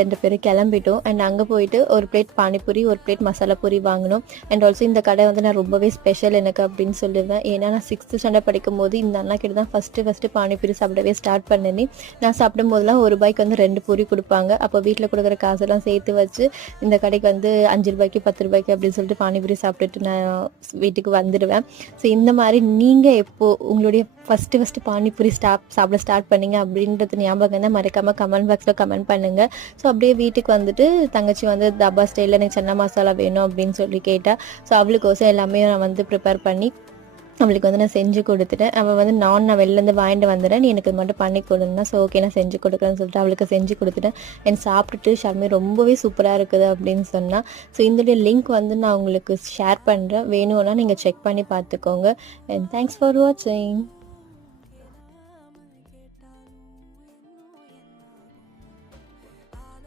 2 பேரும் கிளம்பிட்டோம். அண்ட் அங்கே போயிட்டு ஒரு பிளேட் பானிபூரி, ஒரு பிளேட் மசாலா பூரி வாங்கினோம். அண்ட் ஆல்சோ இந்த கடை வந்து நான் ரொம்பவே ஸ்பெஷல் எனக்கு அப்படின்னு சொல்லுவேன். ஏன்னா நான் 6th ஸ்டாண்டர்ட் படிக்கும்போது இந்த அண்ணா கிட்ட தான் ஃபஸ்ட்டு பானிபூரி சாப்பிடவே ஸ்டார்ட் பண்ணேனே. நான் சாப்பிடும் போதெல்லாம் ₹1 வந்து 2 பூரி கொடுப்பாங்க. அப்போ வீட்டில் கொடுக்குற காசெல்லாம் சேர்த்து வச்சு இந்த கடைக்கு வந்து ₹5 ₹10 அப்படின்னு சொல்லிட்டு பானிபூரி சாப்பிட்டுட்டு நான் வீட்டுக்கு வந்துடுவேன். ஸோ இந்த மாதிரி நீங்கள் எப்போது உங்களுடைய ஃபஸ்ட்டு பானிபூரி சாப்பிட ஸ்டார்ட் பண்ணீங்க அப்படின்றது ஞாபகம் தான் மறக்காமல் கமெண்ட் பாக்ஸில் கமெண்ட் பண்ணுங்கள். ஸோ அப்படியே வீட்டுக்கு வந்துட்டு தங்கச்சி வந்து தாபா ஸ்டைலில் எனக்கு சன்னா மசாலா வேணும் அப்படின்னு சொல்லி கேட்டால், ஸோ அவளுக்கோசம் எல்லாமே நான் வந்து ப்ரிப்பேர் பண்ணி அவளுக்கு வந்து நான் செஞ்சு கொடுத்துட்டேன். அவள் வந்து நான் வெளிலேருந்து வாங்கிட்டு வந்துடுறேன், நீ எனக்கு மட்டும் பண்ணி கொடுன்னா. ஸோ ஓகே நான் செஞ்சு கொடுக்குறேன்னு சொல்லிட்டு அவளுக்கு செஞ்சு கொடுத்துட்டேன். எனக்கு சாப்பிட்டுட்டு ஷர்மி ரொம்பவே சூப்பராக இருக்குது அப்படின்னு சொன்னால். ஸோ இதோடைய லிங்க் வந்து நான் உங்களுக்கு ஷேர் பண்ணுறேன், வேணும்னா நீங்கள் செக் பண்ணி பார்த்துக்கோங்க. அண்ட் தேங்க்ஸ் ஃபார் வாட்சிங்.